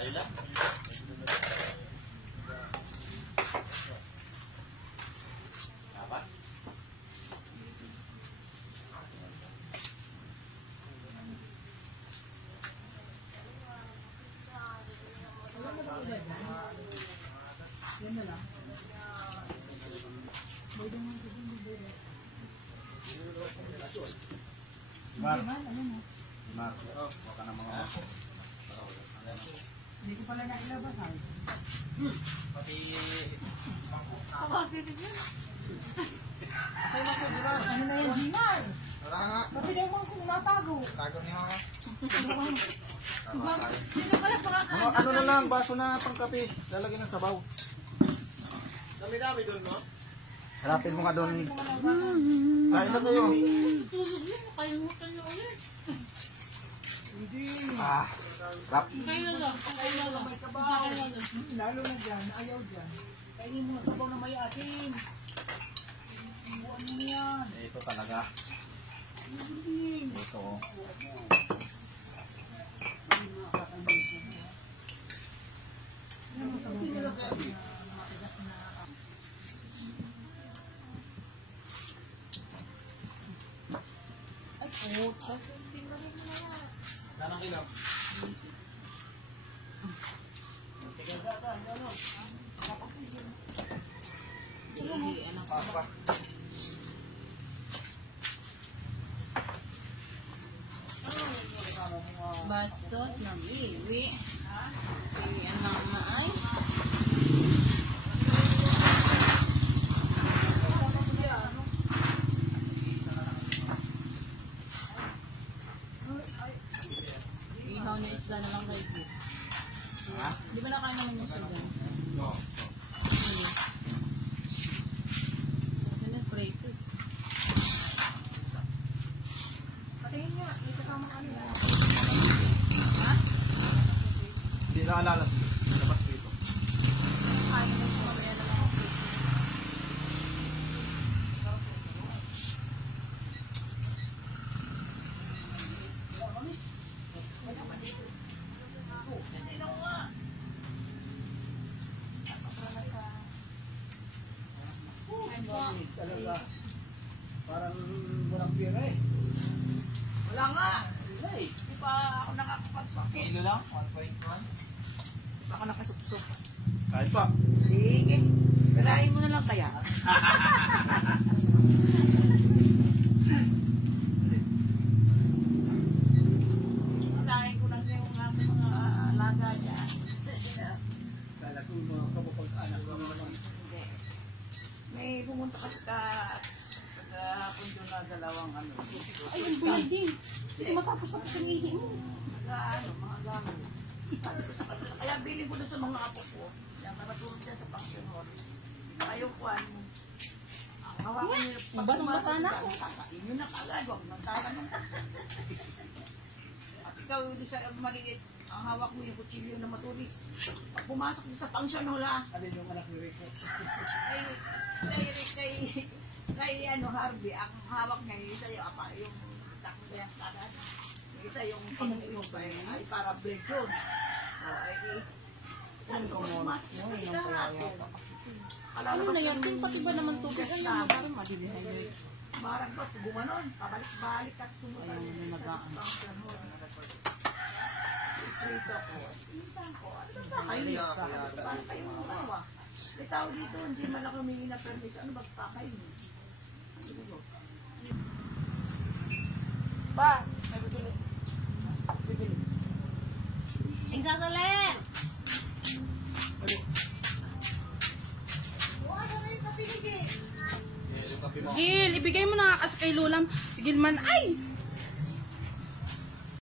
Layla? Apa? Yan na lang. Mark. Ano mo? Mark. Huwag ka na mga ako. Hindi ko pala nailabas ay. Pati... Tawagin din yan. Ano na yan, Jiman? Wala nga. Ba't hindi mo kung natago? Tago niyo ako. Sino pala pangakaan? Ano na lang, baso na pangkape. Lalagyan ng sabaw. Dami-dami doon, no? Harapin mo nga doon. Kain na kayo. Nakalimutan niyo ulit. Hindi. Sarap. Kayo lang. Kayo lang. May sabaw. Lalo na dyan, ayaw dyan. Kainin mo na sabaw na may asin. Buwan mo yan. Ito talaga. Ito. Nanang kilo. Bastos ng iwi. Iyan lang na ay. Ihaw niya isla na lang kay Git. Di ba nakain naman niya siya dyan? No. Susunod, pray po. Patingin niya, may kasama ka nila. Ha? Hindi na alala. Labas dito. Kain mo po mamaya na lang ako. Talaga. Parang walang pira eh. Wala nga! Di pa ako nakakapagsak. Kilo lang? 1.1? Baka nakasupsup. Kain pa. Sige. Kalain mo na lang kaya. Sinain ko lang yung aking mga alaga dyan. Kala ko mga kapapag-anak ko naman. Hindi. May pumunta kasi hapon doon na dalawang ano. Ay, ang building. Hindi matapos ako sa ngili mo. Mga gamit. Sabi ko sa kanila, kaya bilhin ko na sa mga apo ko. Yan, matulog siya sa function hall. Sa yung kwan. Ang hawakan nila. Basang-basa na ako. Kakain nyo na kagad. Huwag nang tatanong. At ikaw doon sa maliit, ang hawak mo yung kutsilyo na matulis. Pag pumasok doon sa function hall ha, Alin yung anak ni Rico? kay Harvey, ang hawak niya yung isa yung apa, yung takbo niya kagad. Yung isa yung pag-inom pa ay para blade yun. Ay, sabi ko muna. Kasi kahapon. Ano na yan? Pati ba naman tubig? Ay, yung parang madilihan yun. Marang ba, gumanon. Pabalik-balik at tumunod. Ayun yung nagaan. Prito ko. Tintan ko. Ano ba kayo? Parang kayo mga mawa. May tao dito, hindi man ako humingi na permis. Ano ba kakain? Ba, may bibili. Bibili. Exatamente! Gil, ibigay mo na nga kasi kay Lulam. Si Gilman, ay!